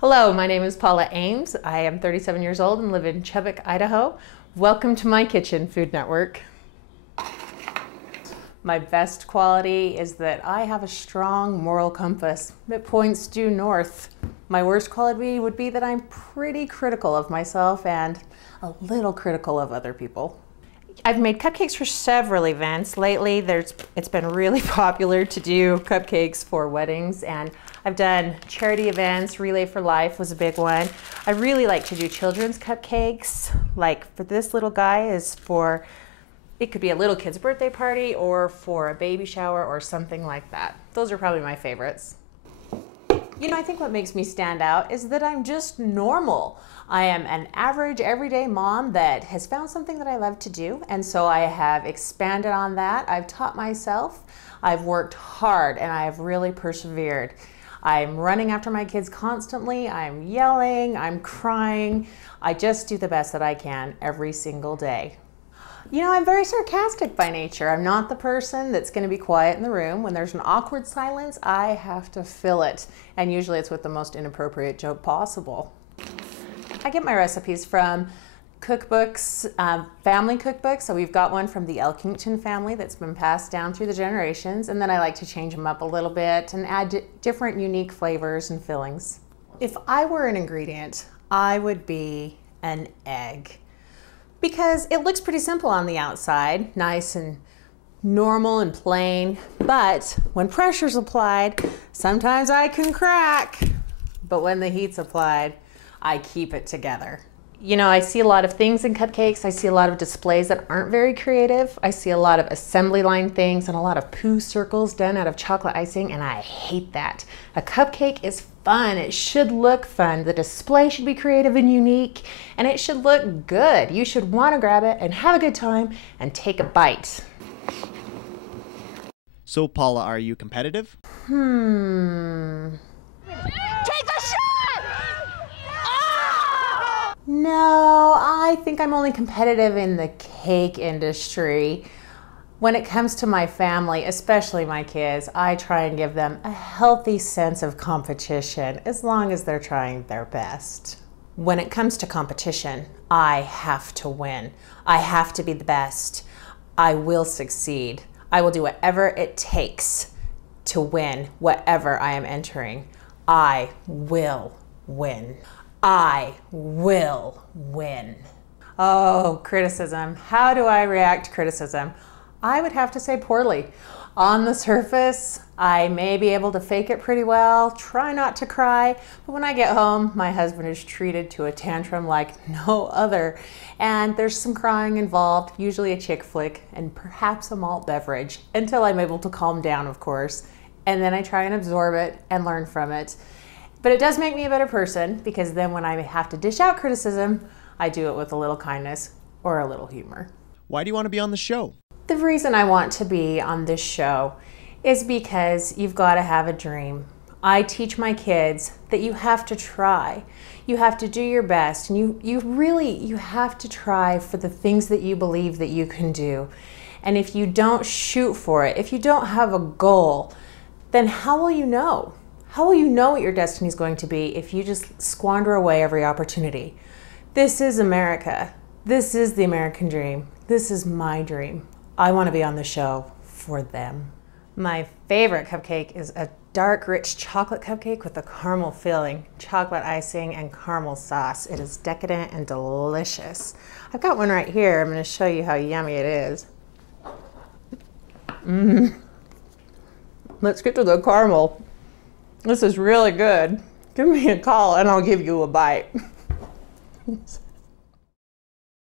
Hello, my name is Paula Ames. I am 37 years old and live in Chubbuck, Idaho. Welcome to my kitchen, Food Network. My best quality is that I have a strong moral compass that points due north. My worst quality would be that I'm pretty critical of myself and a little critical of other people. I've made cupcakes for several events. Lately, it's been really popular to do cupcakes for weddings, and I've done charity events. Relay for Life was a big one. I really like to do children's cupcakes. Like for this little guy is for, it could be a little kid's birthday party or for a baby shower or something like that. Those are probably my favorites. You know, I think what makes me stand out is that I'm just normal. I am an average, everyday mom that has found something that I love to do, and so I have expanded on that. I've taught myself, I've worked hard, and I have really persevered. I'm running after my kids constantly, I'm yelling, I'm crying. I just do the best that I can every single day. You know, I'm very sarcastic by nature. I'm not the person that's going to be quiet in the room. When there's an awkward silence, I have to fill it. And usually it's with the most inappropriate joke possible. I get my recipes from cookbooks, family cookbooks. So we've got one from the Elkington family that's been passed down through the generations. And then I like to change them up a little bit and add different unique flavors and fillings. If I were an ingredient, I would be an egg. Because it looks pretty simple on the outside, nice and normal and plain, but when pressure's applied, sometimes I can crack. But when the heat's applied, I keep it together. You know, I see a lot of things in cupcakes. I see a lot of displays that aren't very creative. I see a lot of assembly line things and a lot of poo circles done out of chocolate icing, and I hate that. A cupcake is fun. It should look fun. The display should be creative and unique, and it should look good. You should want to grab it and have a good time and take a bite. So, Paula, are you competitive? Take a shot! Oh! No, I think I'm only competitive in the cake industry. When it comes to my family, especially my kids, I try and give them a healthy sense of competition as long as they're trying their best. When it comes to competition, I have to win. I have to be the best. I will succeed. I will do whatever it takes to win whatever I am entering. I will win. I will win. Oh, criticism. How do I react to criticism? I would have to say poorly. On the surface, I may be able to fake it pretty well, try not to cry, but when I get home, my husband is treated to a tantrum like no other. And there's some crying involved, usually a chick flick, and perhaps a malt beverage, until I'm able to calm down, of course. And then I try and absorb it and learn from it. But it does make me a better person, because then when I have to dish out criticism, I do it with a little kindness or a little humor. Why do you want to be on the show? The reason I want to be on this show is because you've got to have a dream. I teach my kids that you have to try. You have to do your best, and you have to try for the things that you believe that you can do. And if you don't shoot for it, if you don't have a goal, then how will you know? How will you know what your destiny is going to be if you just squander away every opportunity? This is America. This is the American dream. This is my dream. I want to be on the show for them. My favorite cupcake is a dark, rich chocolate cupcake with a caramel filling, chocolate icing, and caramel sauce. It is decadent and delicious. I've got one right here. I'm going to show you how yummy it is. Let's get to the caramel. This is really good. Give me a call and I'll give you a bite.